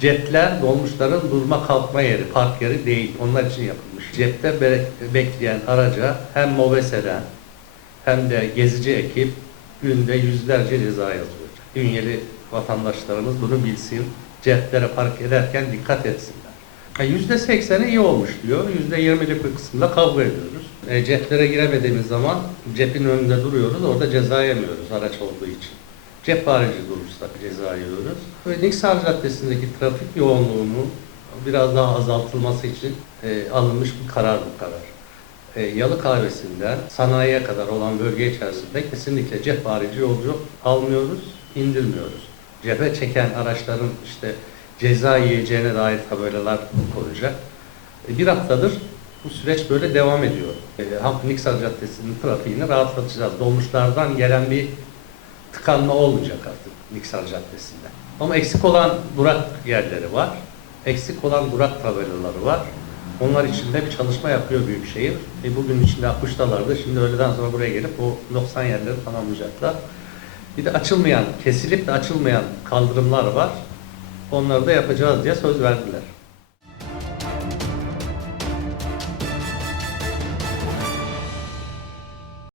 Cepler dolmuşların durma kalkma yeri, park yeri değil. Onlar için yapılmış. Cepte be- bekleyen araca hem MOBESE'den hem de gezici ekip günde yüzlerce ceza yazıyor. Dünyeli vatandaşlarımız bunu bilsin. Ceplere park ederken dikkat etsinler. Yüzde sekseni iyi olmuş diyor. Yüzde yirmilik bir kısmında kavga ediyoruz. E, ceplere giremediğimiz zaman cepin önünde duruyoruz. Orada ceza yemiyoruz araç olduğu için. Cep harici durursak ceza yiyoruz. Ve Niksar Caddesi'ndeki trafik yoğunluğunu biraz daha azaltılması için e, alınmış bir karar bu karar. E, Yalı kahvesinden sanayiye kadar olan bölge içerisinde kesinlikle cep harici yolcu almıyoruz, indirmiyoruz. Cephe çeken araçların işte ceza yiyeceğine dair tabelalar konacak. E, bir haftadır bu süreç böyle devam ediyor. E, Halk Niksar Caddesi'nin trafiğini rahatlatacağız. Dolmuşlardan gelen bir tıkanma olmayacak artık Niksar Caddesi'nde. Ama eksik olan durak yerleri var. Eksik olan durak tabelaları var. Onlar için de bir çalışma yapıyor Büyükşehir. E bugün içinde 60'talardı. Şimdi öğleden sonra buraya gelip o 90 yerleri tamamlayacaklar. Bir de açılmayan, kesilip de açılmayan kaldırımlar var. Onları da yapacağız diye söz verdiler.